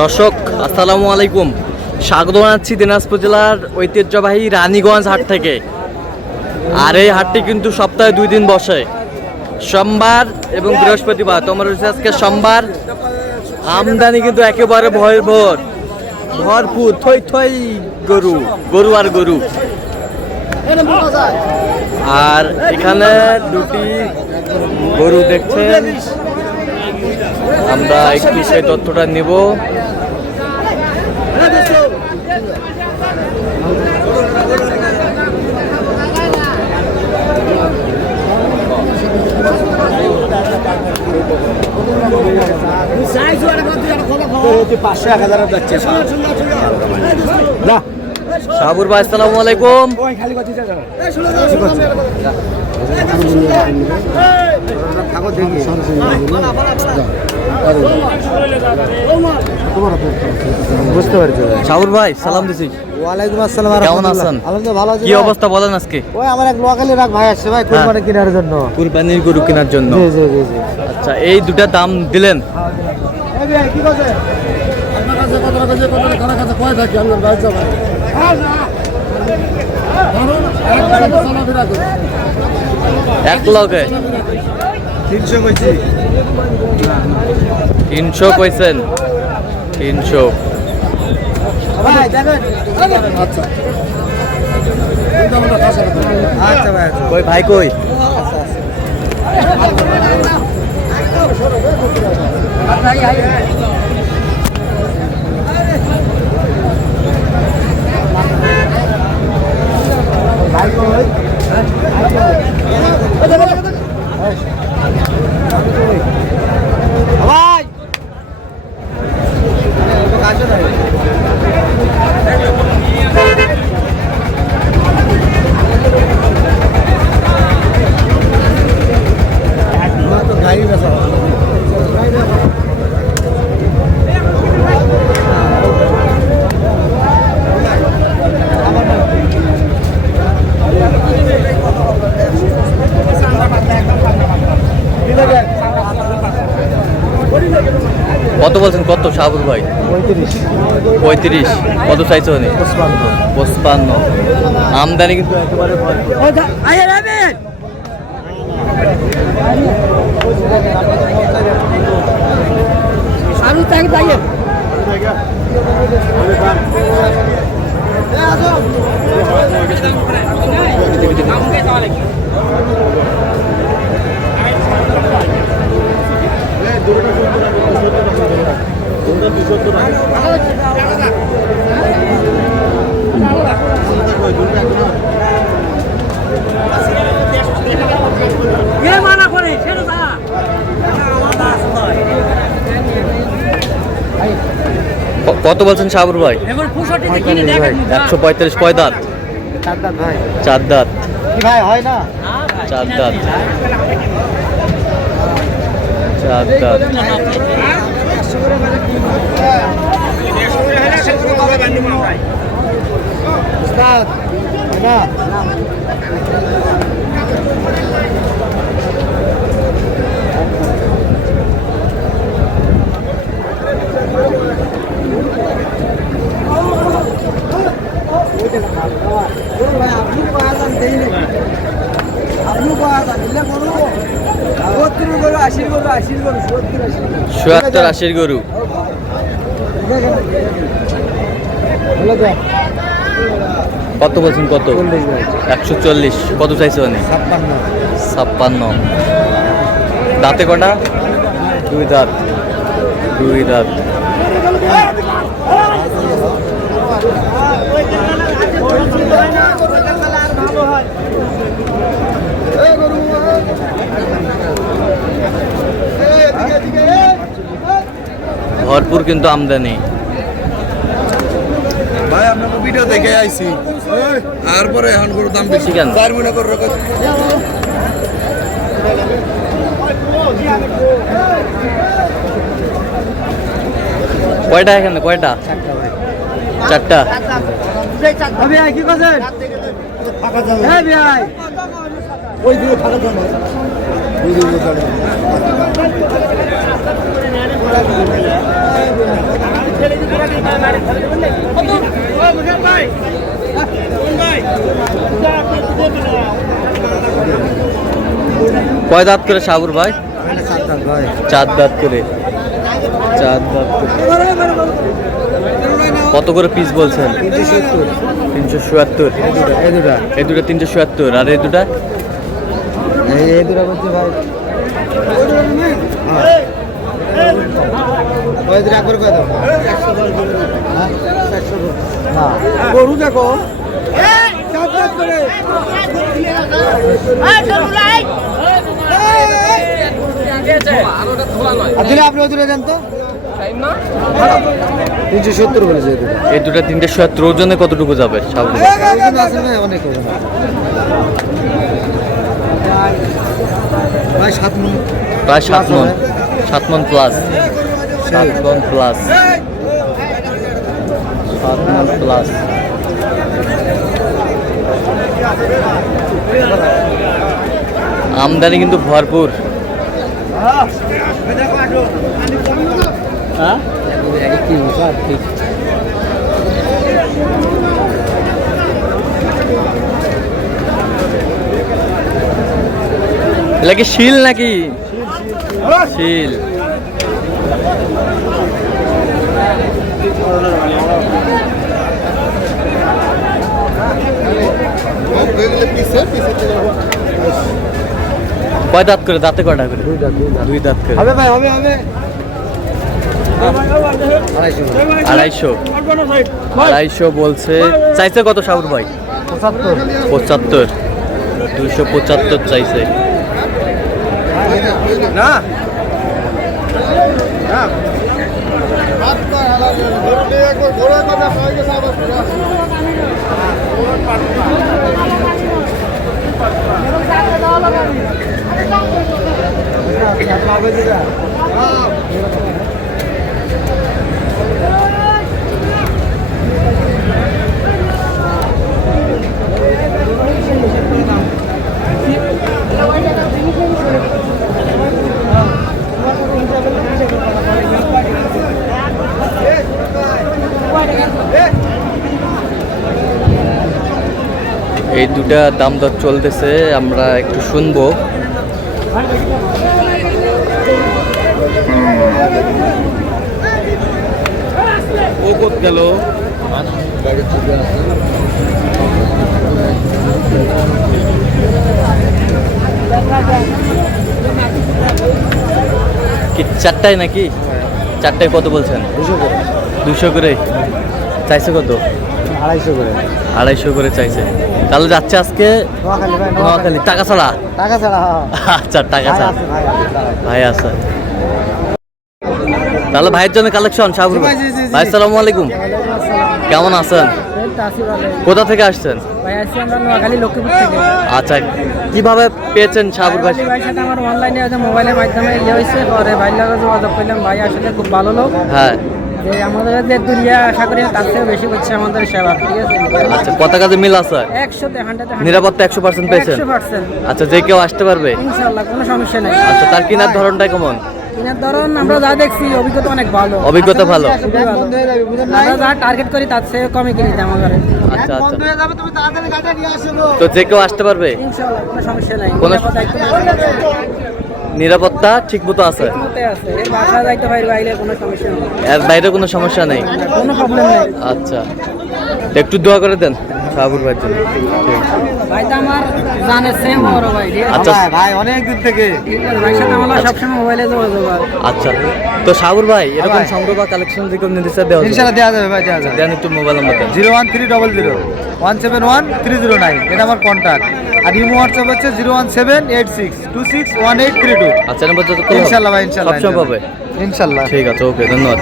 দর্শক আসসালামু আলাইকুম, স্বাগত জানাচ্ছি দিনাজপুর জেলার ঐতিহ্যবাহী রানীগঞ্জ হাট থেকে। আর এই হাটটি কিন্তু সপ্তাহে 2 দিন বসে, সোমবার এবং বৃহস্পতিবার। তোমার হচ্ছে আজকে সোমবার। আমদানি কিন্তু একেবারে ভরপুর, থই থই গরু গরু আর গরু। আর এখানে দুটি গরু দেখছেন, আমরা একটু সেই তথ্যটা নিব। সাবুর ভাই আসসালামু আলাইকুম। বুঝতে পারছি সাবুর ভাই সালাম দিছি। ওয়ালাইকুম আসসালাম। কেমন আছেন? আলহামদুলিল্লাহ ভালো আছি। কি অবস্থা বলেন আজকে? ওই আমার এক লোকালি রাখ ভাই আসছে ভাই কুরবানি কেনার জন্য। কুরবানির গরু কেনার জন্য? জি জি জি জি। আচ্ছা, এই দুটা দাম দিলেন? এই ভাই কি কথা? আপনার কাছে কত কাছে কয় থাকি আমরা ভাই যাবেন। এক লগে 300 কইছি। 300 কইছেন? 300। ভাই দেখেন। আচ্ছা আচ্ছা ভাই। কই ভাই কই? কত বলছেন? কত সাবুর ভাই? 35। কত চাইছো? 55। আমদানি কিন্তু একেবারে কত বলছেন সাবুর ভাই? 135। কয় দাঁত? 4 দাঁত ভাই। 4 দাঁত। কি ভাই হয় না? 4 দাঁত। 4 দাঁত। উস্তাদ না চুয়াত্তর 80 গরু। কত বলছেন? কত? 140। কত চাইছো? 56। দাঁতে কটা? 2 দাঁত। 2 দাঁত। ভরপুর কিন্তু আমদানি। ভাই আপনাকে ভিডিও দেখে আইছি, তারপরে এখন করে দাম বেশি কেন? 4 মনে করে রাখো। কয়টা এখানে? কয়টা? 4টা। কি করছেন? ওই দিকে ফাঁকা জমা। ওই দিকে কয় দাঁত করে সাবুর ভাই? ভাই 4 দাঁত করে। 4 দাঁত করে। কত করে পিস বলছেন? 377। এই দুটা 377 আর এই দুটা এই দুটা বলছি ভাই ওই দুটা করে কত না গরু দেখো আপনি ওই দুটো দেন তো 370 বলেছে এই দুটা 377 ওজনে কতটুকু যাবে সাবুর? অনেক ভাই 7 মণ প্রায় 7 মণ। 7 মণ প্লাস। 7 মণ প্লাস। 7 মণ প্লাস। আমদানি কিন্তু ভরপুর। হ্যাঁ ঠিক। এটা কি শিল নাকি? শিল। কয় দাঁত করে? দাঁতে কয়টা করে? 2 দাঁত করে। হবে ভাই হবে 250 250 বলছে। চাইছে কত সাবুর ভাই? 75। 275 চাইছে। না এই দুটা দাম দর চলতেছে, আমরা একটু শুনবো। ও কোথ গেল? কি 4টায় নাকি? 4টায় কত বলছেন? 200 করে। চাইছে কত? 250 করে। 250 করে চাইছে। তাহলে যাচ্ছে আজকে নোয়াখালী। টাকা ছাড়া? টাকা ছাড়া। আচ্ছা টাকা ছাড়া। ভাই আছে। তাহলে ভাইয়ের জন্য কালেকশন সাবুর ভাই। ভাই আসসালামু আলাইকুম, কেমন আছেন? কোথা থেকে আসছেন? ভাই আসছি আমরা নোয়াখালী লক্ষ্মীপুর থেকে। আচ্ছা, কিভাবে পেয়েছেন সাবুর ভাই? ভাইয়ের সাথে আমার অনলাইনে মোবাইলের মাধ্যমে ইয়ে হয়েছে, পরে ভাইয়ের লাগে যোগাযোগ করলাম। ভাই আসলে খুব ভালো লোক। হ্যাঁ। যে আমাদের যে দুনিয়া আশা করি তার থেকে বেশি করছে আমাদের সেবা, ঠিক আছে? আচ্ছা, কত কাজে মিল আছে? 100 নিরাপত্তা 100% পেয়েছেন? 100%। আচ্ছা, যে কেউ আসতে পারবে ইনশাআল্লাহ, কোনো সমস্যা নেই। আচ্ছা, তার কেনার ধরনটা কেমন? কিনার ধরুন আমরা যা দেখছি অভিজ্ঞতা অনেক ভালো। অভিজ্ঞতা ভালো। খুবই ভালো। আমরা যা টার্গেট করি তার থেকে কমে কিনি আমার ঘরে। আচ্ছা আচ্ছা, তো যে কেউ আসতে পারবে? ইনশাআল্লাহ, কোনো সমস্যা নাই। কোনো- দায়িত্ব নিরাপত্তা ঠিক মতো আছে? ঠিকমতোই আছে। এর বাসায় যাইতে পারি বাইরে, কোনো সমস্যা নেই। এর বাইরে কোনো সমস্যা নেই? কোনো প্রবলেম নেই। আচ্ছা, তো একটু দোয়া করে দেন সাবুর ভাইয়ের জন্য। ঠিক। ভাই তো আমার জানে সেম বড় ভাই, ঠিক আছে? আচ্ছা ভাই অনেক দূর থেকে। ঠিক আছে, ভাইয়ের সাথে আমার সবসময় মোবাইলে যোগাযোগ হয়। আচ্ছা, তো সাবুর ভাই এরকম ভাই। সংগ্রহ বা কালেকশন যদি কেউ নিতে চায় দেওয়া যাবে? ইনশাআল্লাহ দেওয়া যাবে ভাই, দেওয়া যাবে। দেন একটু মোবাইল নাম্বার দেন। 01300 171 309, এটা আমার কন্ট্যাক্ট। আর ইমো হোয়াটসঅ্যাপ হচ্ছে 01786261832। আচ্ছা, নাম্বার যত ইনশাআল্লাহ ভাই, ইনশাআল্লাহ সবসময় পাবে। ইনশাআল্লাহ। ঠিক আছে, ওকে, ধন্যবাদ।